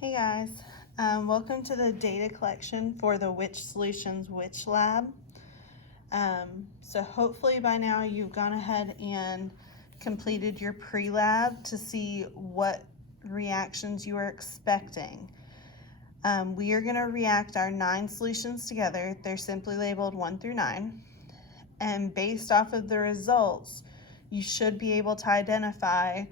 Hey guys, welcome to the data collection for the Which Solutions Which Lab. So hopefully by now you've gone ahead and completed your pre-lab to see what reactions you are expecting. We are going to react our 9 solutions together. They're simply labeled 1 through 9. And based off of the results, you should be able to identify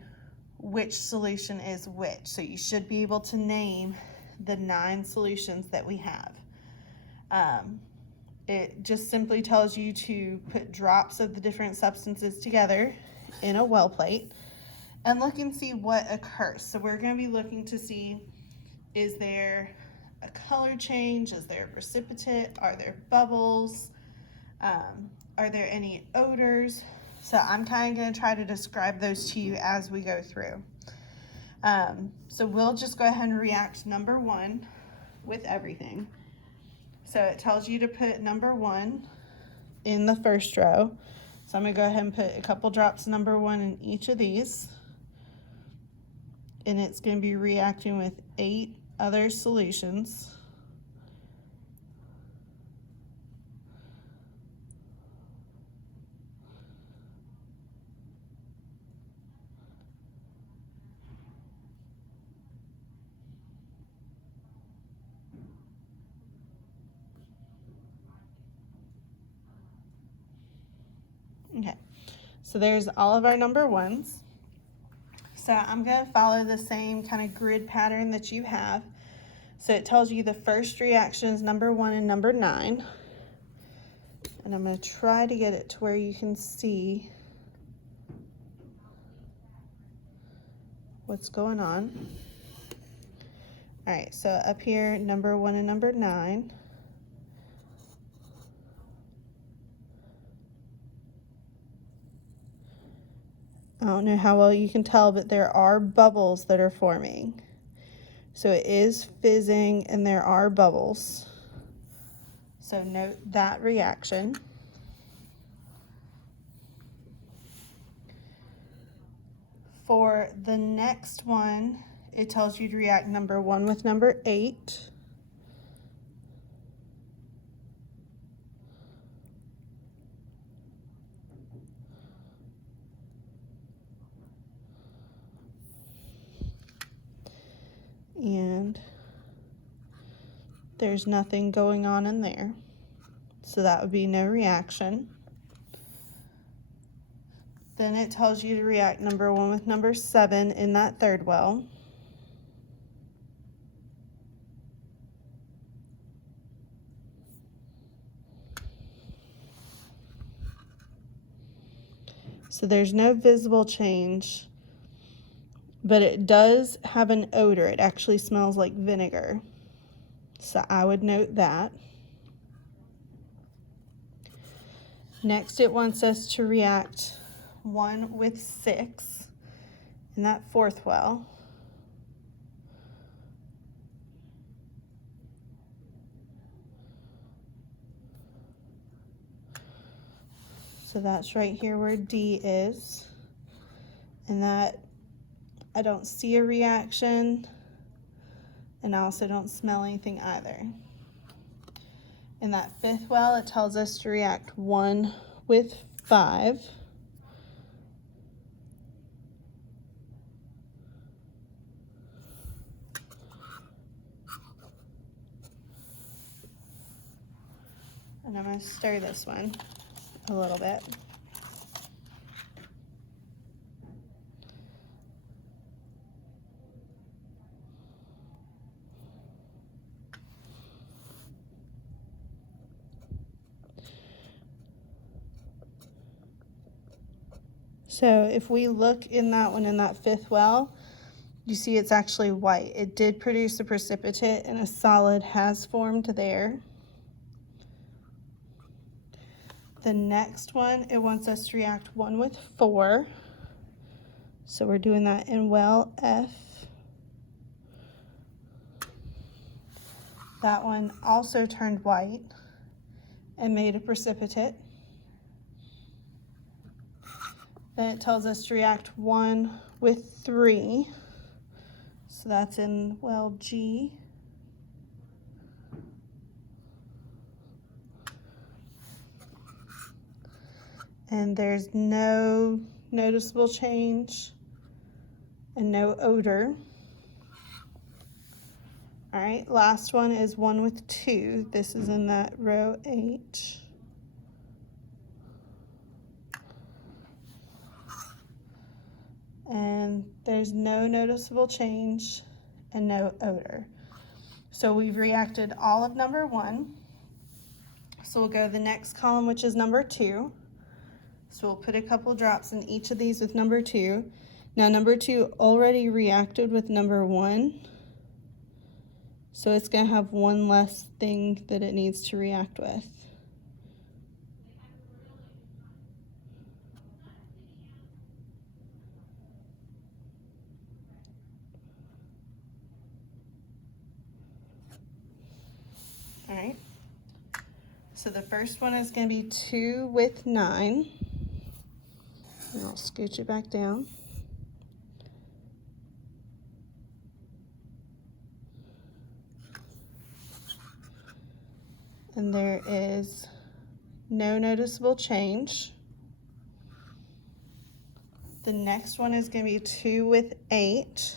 which solution is which. So you should be able to name the 9 solutions that we have. It just simply tells you to put drops of the different substances together in a well plate and look and see what occurs. So we're going to be looking to see, is there a color change? Is there a precipitate? Are there bubbles? Are there any odors? So I'm kind of going to try to describe those to you as we go through. So we'll just go ahead and react number 1 with everything. So it tells you to put number 1 in the first row. So I'm going to go ahead and put a couple drops of number 1 in each of these. And it's going to be reacting with 8 other solutions. Okay, so there's all of our number 1s. So I'm going to follow the same kind of grid pattern that you have. So it tells you the first reaction is number 1 and number 9. And I'm going to try to get it to where you can see what's going on. All right, so up here, number 1 and number 9. I don't know how well you can tell, but there are bubbles that are forming. So it is fizzing and there are bubbles. So note that reaction. For the next one, it tells you to react number 1 with number 8. And there's nothing going on in there. So that would be no reaction. Then it tells you to react number 1 with number 7 in that third well. So there's no visible change, but it does have an odor. It actually smells like vinegar. So I would note that. Next, it wants us to react 1 with 6 in that fourth well. So that's right here where D is. And that, I don't see a reaction, and I also don't smell anything either. In that fifth well, it tells us to react 1 with 5. And I'm going to stir this one a little bit. So if we look in that one, in that fifth well, you see it's actually white. It did produce a precipitate and a solid has formed there. The next one, it wants us to react 1 with 4. So we're doing that in well F. That one also turned white and made a precipitate. Then it tells us to react 1 with 3. So that's in well G. And there's no noticeable change and no odor. All right, last one is one with 2. This is in that row H. And there's no noticeable change and no odor. So we've reacted all of number 1. So we'll go to the next column, which is number 2. So we'll put a couple drops in each of these with number 2. Now number 2 already reacted with number 1. So it's going to have one less thing that it needs to react with. All right. So the first one is going to be 2 with 9. And I'll scooch it back down. And there is no noticeable change. The next one is going to be 2 with 8.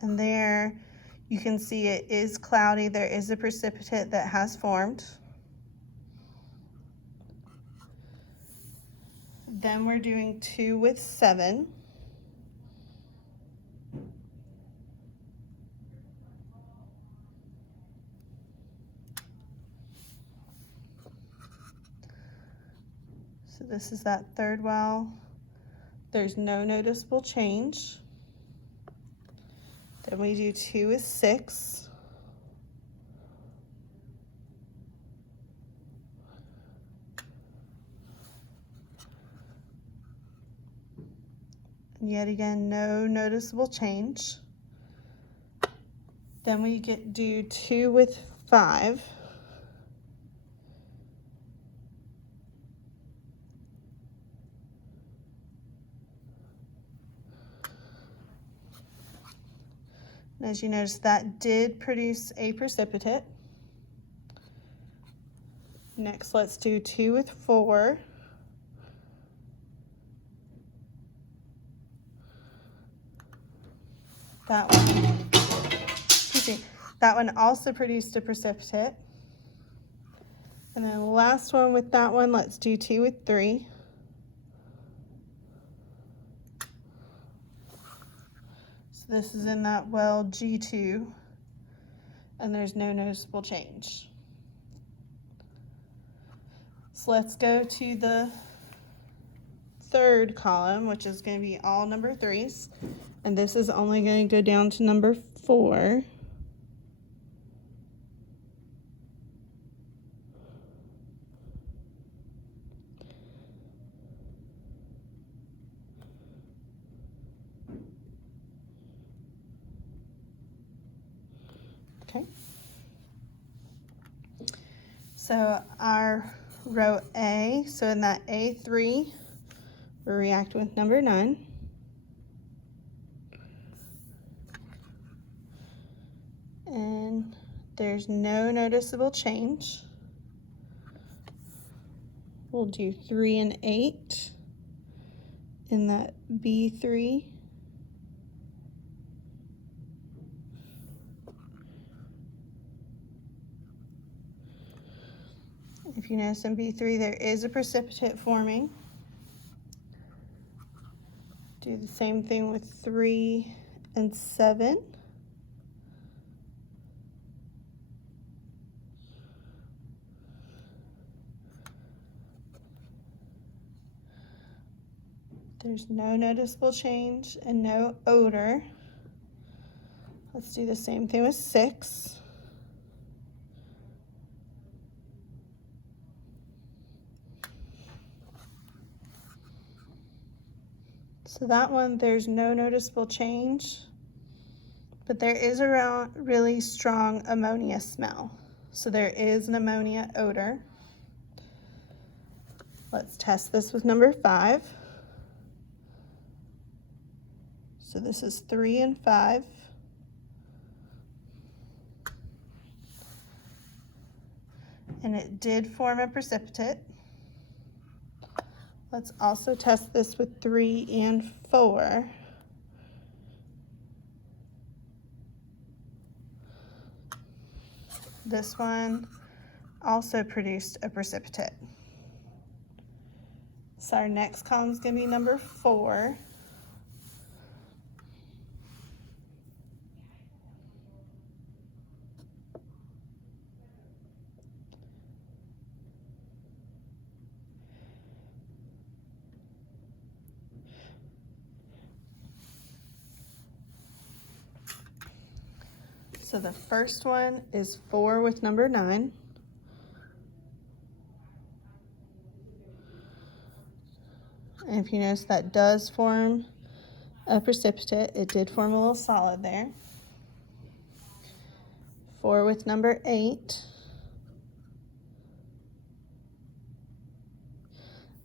And there you can see it is cloudy. There is a precipitate that has formed. Then we're doing 2 with 7. So this is that third well. There's no noticeable change. Then we do 2 with 6. And yet again, no noticeable change. Then we do 2 with 5. And as you notice, that did produce a precipitate. Next, let's do 2 with 4. That one, excuse me, that one also produced a precipitate. And then the last one with that one, let's do 2 with 3. So this is in that well G2, and there's no noticeable change. So let's go to the third column, which is going to be all number 3s. And this is only going to go down to number 4. Okay. So our row A, so in that A3, we react with number 9. And there's no noticeable change. We'll do 3 and 8 in that B3. If you notice in B3, there is a precipitate forming. Do the same thing with 3 and 7. There's no noticeable change and no odor. Let's do the same thing with 6. So that one, there's no noticeable change, but there is a really strong ammonia smell. So there is an ammonia odor. Let's test this with number 5. So this is 3 and 5. And it did form a precipitate. Let's also test this with 3 and 4. This one also produced a precipitate. So our next column is going to be number 4. So the first one is 4 with number 9. And if you notice, that does form a precipitate. It did form a little solid there. 4 with number 8.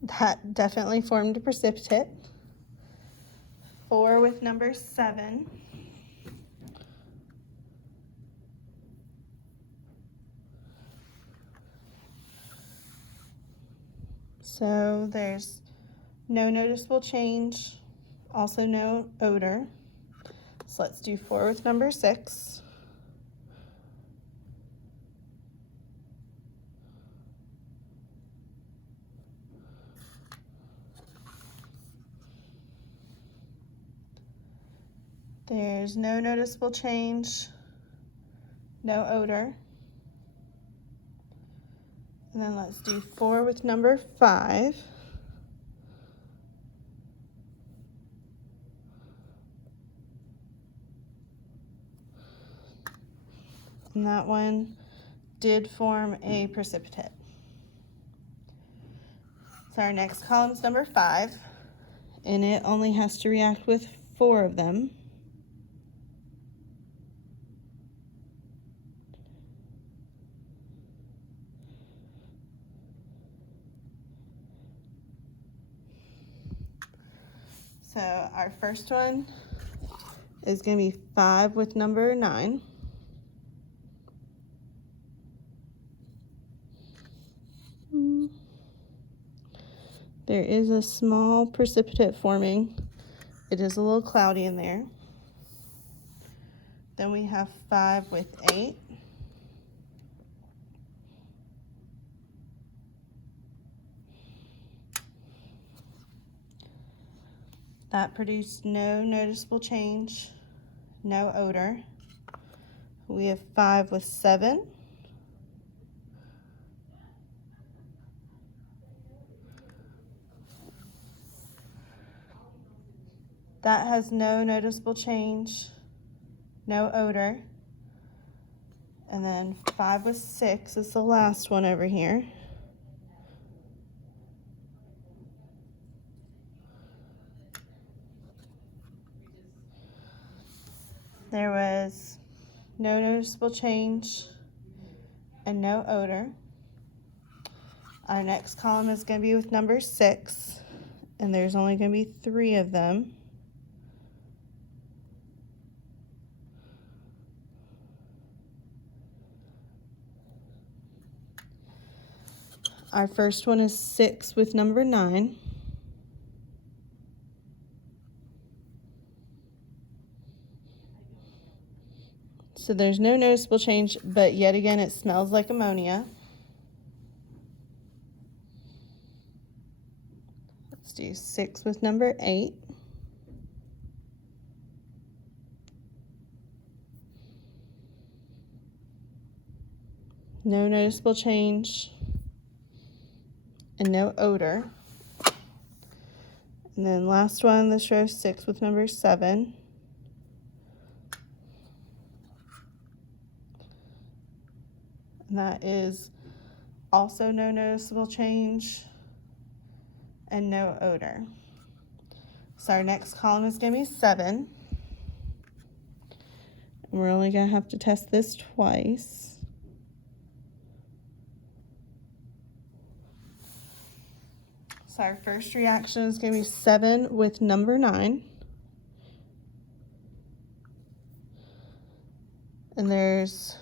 That definitely formed a precipitate. 4 with number 7. So there's no noticeable change, also no odor. So let's do 4 with number 6. There's no noticeable change, no odor. And then let's do 4 with number 5. And that one did form a precipitate. So our next column is number 5, and it only has to react with 4 of them. So our first one is going to be 5 with number 9. There is a small precipitate forming. It is a little cloudy in there. Then we have 5 with 8. That produced no noticeable change, no odor. We have 5 with 7. That has no noticeable change, no odor. And then 5 with 6 is the last one over here. There was no noticeable change and no odor. Our next column is going to be with number 6, and there's only going to be 3 of them. Our first one is 6 with number 9. So there's no noticeable change, but yet again, it smells like ammonia. Let's do 6 with number 8. No noticeable change and no odor. And then last one, this row, 6 with number 7. And that is also no noticeable change and no odor. So our next column is going to be 7. And we're only going to have to test this twice. So our first reaction is going to be 7 with number 9. And there's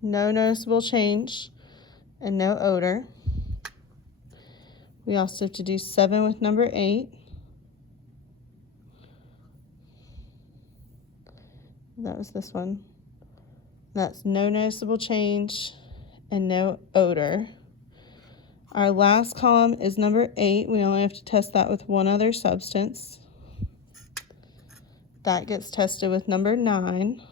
no noticeable change and no odor. We also have to do 7 with number 8. That was this one. That's no noticeable change and no odor. Our last column is number 8. We only have to test that with one other substance. That gets tested with number 9.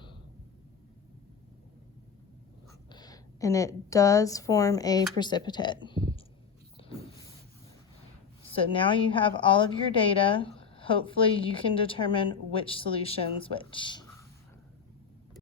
And it does form a precipitate. So now you have all of your data. Hopefully you can determine which solution's which.